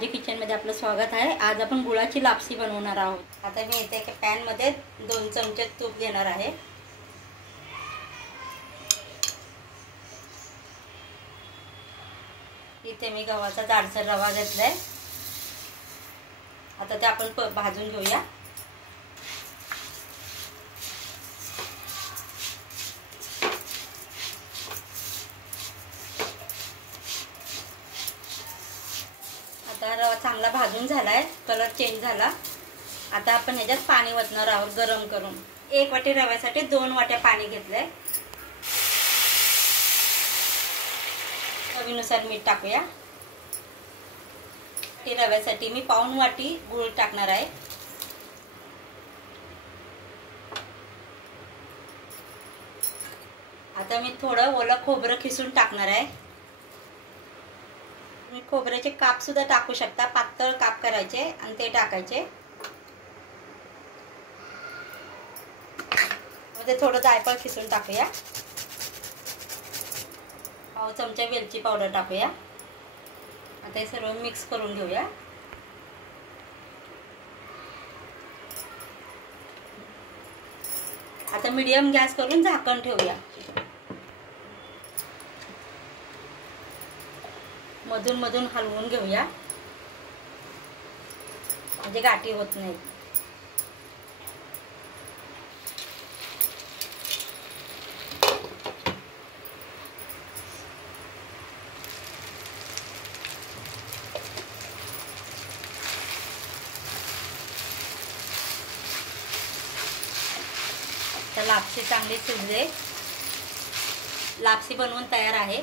माझ्या किचनमध्ये आपलं स्वागत आहे। आज आपण गुळाची लापसी बनवणार आहोत। आता मी इथे एका पॅन मध्ये 2 चमचे तूप घेणार आहे। इथे मी गव्हाचा जाडसर रवा घेतलाय। आता ते आपण भाजून घेऊया। आता रवा चांगला भाजून झालाय, कलर चेंज झाला। आता आपण ह्याच्यात पाणी ओतणार आहोत गरम करून। 1 वाटी रव्यासाठी 2 वाट्या पाणी घेतलंय। चवीनुसार मीठ टाकूया। रव्यासाठी मी पाऊण वाटी गूळ टाकणार आहे। आता मी थोडं ओलं खोबरं खिसून टाकणार आहे। तुम्ही खोबऱ्याचे काप सुद्धा टाकू शकता, पातळ काप करायचे आणि ते टाकायचे। मध्ये थोडं जायफळ खिसून टाकूया। पाव चमचा वेलची पावडर टाकूया। आता हे सर्व मिक्स करून घेऊया। आता मीडियम गॅस करून झाकण ठेवूया। मधून मधून हलवून घेऊया म्हणजे गाठी होत नाही। तर लापसी चांगली शिजले। लापसी बनवून तयार आहे।